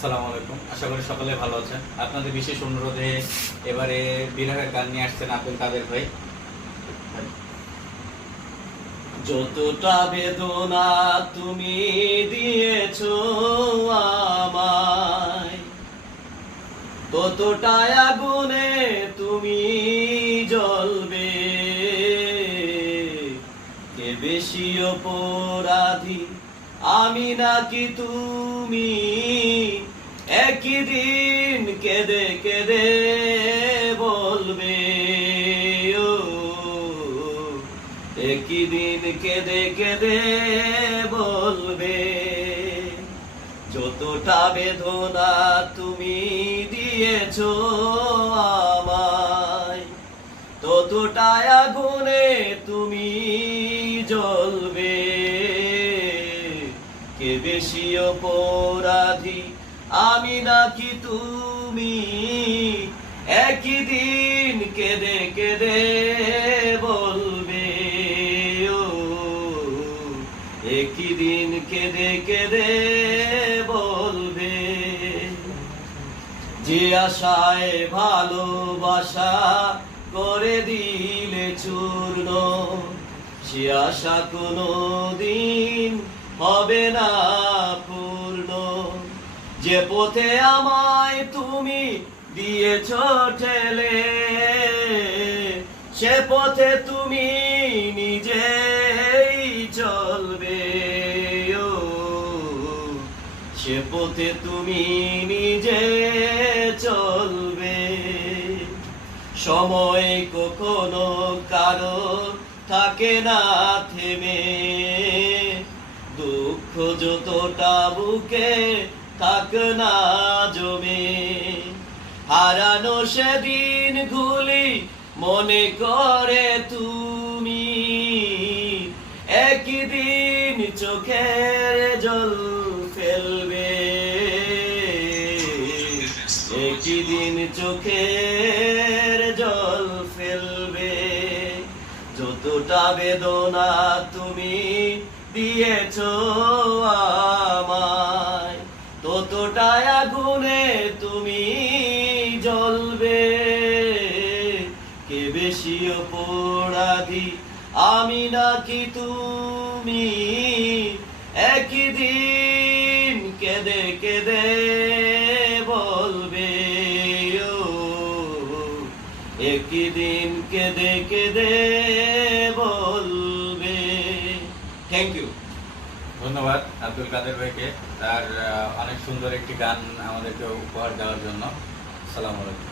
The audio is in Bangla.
আসসালামু আলাইকুম। আশা করি সকলে ভালো আছেন। আপনাদের বিশেষ অনুরোধে এবারে বিরহের গান নিয়ে আসছেন আব্দুল কাদের ভাই। যতটা বেদনা তুমি দিয়েছো আমায়, ততটাই আগুনে তুমি জ্বলবে। কে বেশি অপরাধী, আমি নাকি তুমি? একই দিন কেঁদে কেঁদে বলবে, ও একই দিন কেঁদে কেঁদে বলবে। যতটা বেদনা তুমি দিয়েছো আমায়, ততটাই আগুনে তুমি জ্বলবে। কে বেশি অপরাধী, আমি নাকি তুমি? একই দিন কেঁদে কেঁদে বলবে, ও একই দিন কেঁদে কেঁদে বলবে। যে আশায় ভালোবাসা করে দিলে চূর্ণ, সে আশা কোনো দিন হবে না পূর্ণ। যে পথে আমায় তুমি দিয়েছ ঠেলে, সে পথে তুমি নিজেই চলবে, ও সে পথে তুমি নিজে চলবে। সময় কখনো কারো থাকে না থেমে, দুঃখ যতটা বুকে থাক না জমে। হারানো সেদিন গুলি মনে করে তুমি, একই দিন চোখের জল ফেলবে। একই দিন চোখের জল ফেলবে। যতটা বেদনা তুমি দিয়েছো আমায়, ততটাই আগুনে তুমি জ্বলবে। কে বেশি অপরাধী, আমি নাকি তুমি? একই দিন কেঁদে কেঁদে বলবে, ও একই দিন কেঁদে কেঁদে বলবে। Thank you. ধন্যবাদ আব্দুল কাদের ভাইকে তার অনেক সুন্দর একটি গান আমাদেরকে উপহার দেওয়ার জন্য। আসসালামু আলাইকুম।